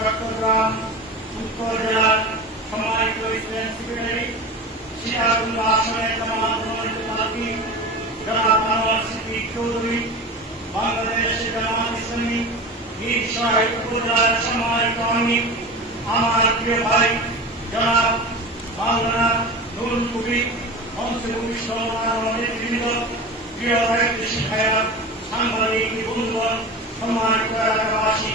চট্টগ্রাম উত্তর জেলার সম্মানিত স্টুডেন্ট সেক্রেটারি সীতাকুণ্ড আসনের জামাত মনোনীত প্রার্থী জনাব আনোয়ার সিদ্দিক চৌধুরী, বাংলাদেশ জামাত ইসলামী, বীর সহায়ক উপজেলার সম্মানিত আমি আমার প্রিয় ভাই, জনাব মাওলানা নুরুল কবির অংশভূমিষ্ঠ প্রিয় ভাই কৃষি ভাইয়ার সাংবাদিক বন্ধুগণ, সম্মানিত এলাকাবাসী।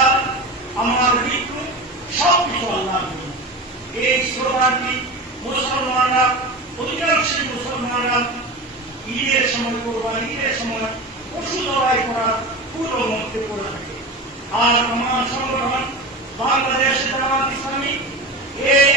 সব মুসলমান এই স্লোগানটি মুসলমানরা অধিকাংশী মুসলমানরা ঈদের সময় করবার ঈদের সময় পশু লড়াই করার পূর্ব মধ্যে করে থাকে। আর আমার সংগঠন বাংলাদেশ জামাত ইসলামী, এই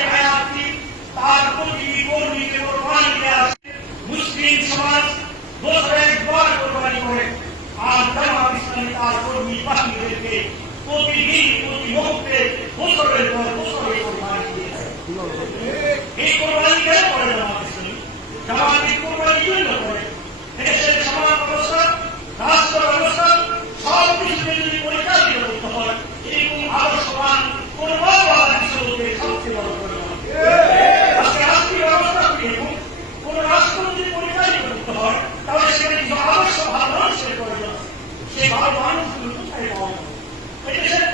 你们太牛了！快点！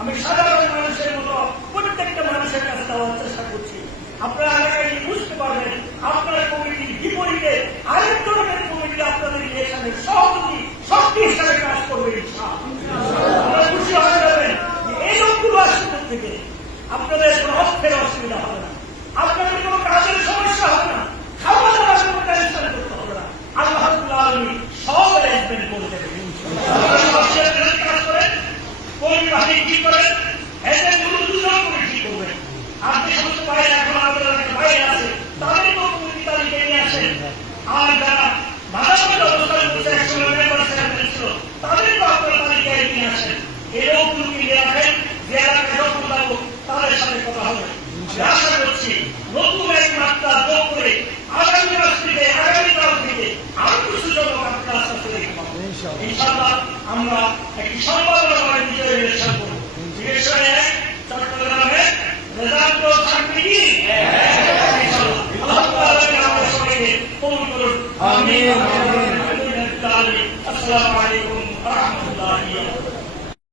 আমি সাধারণ মানুষের মতো প্রত্যেকটা মানুষের কাছে দেওয়ার চেষ্টা করছি। আপনারা আগামী বুঝতে পারবেন, আপনার কমিটির বিপরীতে আরেক ধরনের কমিটি আপনাদের ইলেকশনের সব করেছি। নতুন এক মাত্রা যোগ করে আগামী মাস থেকে আগামী কাল থেকে আরও কিছু জনক আমরা আমরা একটি